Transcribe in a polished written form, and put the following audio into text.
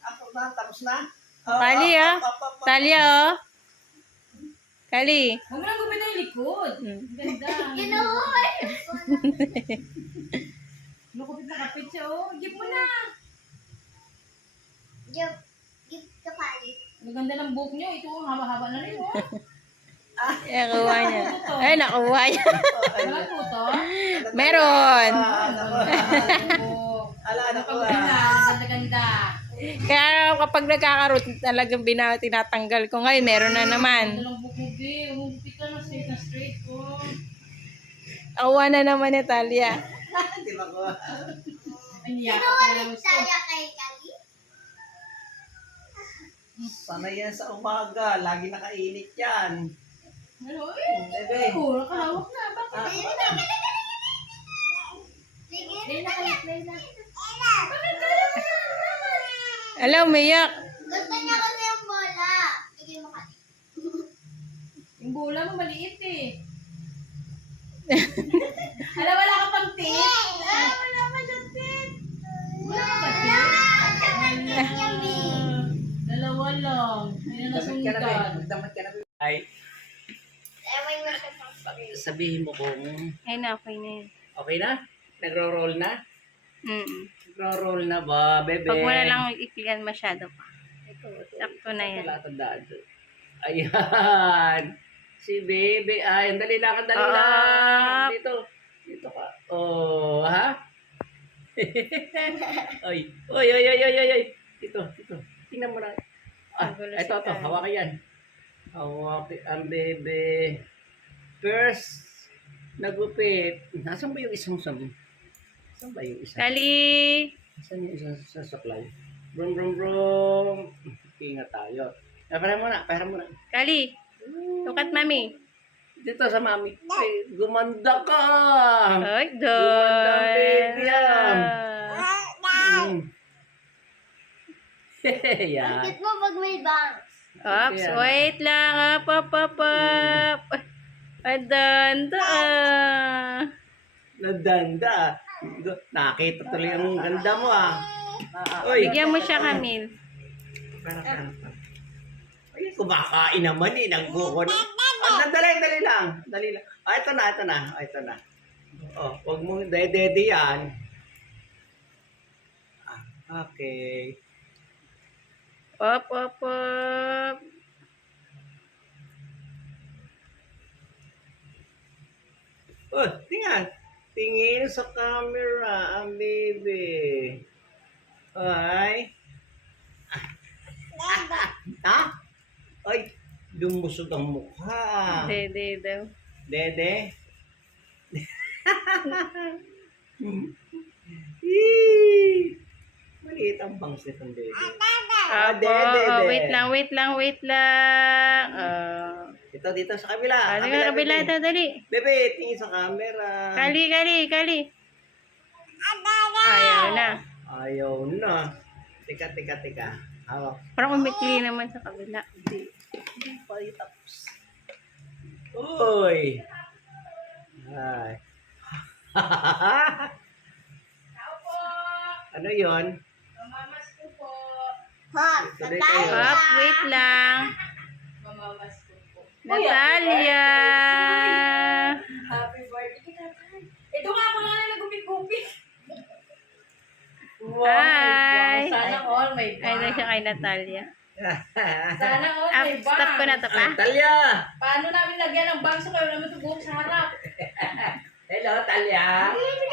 Ako na, tapos na. Kali, oh. Kali, oh. Kali. Huwag mo lang gupit ang likod. Ganda. Lukupit na kapit siya, oh. Gip mo na. Give to Kali. Ang ganda ng buhok niyo. Ito, haba-haba na rin, oh. Nakuha niya. Ay, nakuha niya. Walang puto. Meron. Ala, ano ko Ganda-ganda. Kaya kapag nagkakaroon talagang tinatanggal ko ngayon, meron na naman. Ganda ng buhok mo, be. Umugupit ka na straight, oh. Nakuha na naman ni Talia. Di ba ko? Ay, niyak. Saya kay Kali. Sanay yan sa umaga. Lagi nakainit yan. Ano, eh? Bebe. Oh, nakalawak na. Bakit? Sige. Play na kayo, play na. Alam, umiyak. Gusto niya kasi yung bola. Sige mo Kali. Yung bola mo maliit, eh. Alam, wala ka pang tip. Wala ka siyang tip. Wala ka pang tip. Dalawa lang. Hindi na Damit ka na, be. nasundan. Magdamit ka na, be. Ay, Ewan mo siya pang sabihin mo kung Ay, na, okay na yun. okay na? Nagro-roll na? Nagro-roll na ba, bebe? Huwag mo na lang ipigan masyado pa. Ito. Sakto na yan. Wala tandaan doon. Ayan. Si bebe. Ay, dali lang. Dali lang. Dito. Dito ka. Oh, ha? Ay. Oy, oy, oy, oy, oy, oy. Dito, dito. Tingnan mo na. Ah, Magulo ito, si ito. Kali. Hawakan yan. Hawakan ang bebe. First, nagupit. Nasaan ba yung isang sabi? Saan ba yung isang? Kali. Saan yung isang sasaklaw? Brum, brum, brum. Ingat tayo. Pera mo na, pera mo na. Kali. Tukat, mami. Dito sa mami. Ay, gumanda ka! Ay, Gumanda ang baby yan. Yan. Bakit mo pag may bangs? Ops, wait lang. Up. Adanda. Nadanda. Nakita tuloy ang ganda mo ah. Oy. Bigyan mo siya, Camille. Ay, kumakain naman eh. Nagkukunan. Dali lang. Dali lang. Ah, ito na. Oh, huwag mong dede yan. Ah, okay. Up. Oh, tingnan. Tingin sa camera ang baby. Ay. Ha? Ay, lumusog ang mukha. Dede daw. Dede? Yee! Maliit ang bangs nitong dede. Apo, wait lang. Dito sa kabila. Ano nga kabila bebe. ito, dali. Bebe, tingin sa camera. Kali. Ayaw na. Ayaw na. Teka. Hawak. Parang umikli naman sa kabila. Hindi pa rin tapos. Uy! Ay. Ano yon? Mamamas ko po. Ha, Tuloy kayo. Up, wait lang. Mamamas ko po. Natalia! Happy birthday kita. Ito nga ako na nagupit-gupit. Hi! Sana all may Ay, na bang. siya kay Natalia. Sana all may bang. Stop ko na to pa. Talia! Paano namin lagyan ng bang sa kayo naman ito buhok sa harap? Hello, Talia! Hindi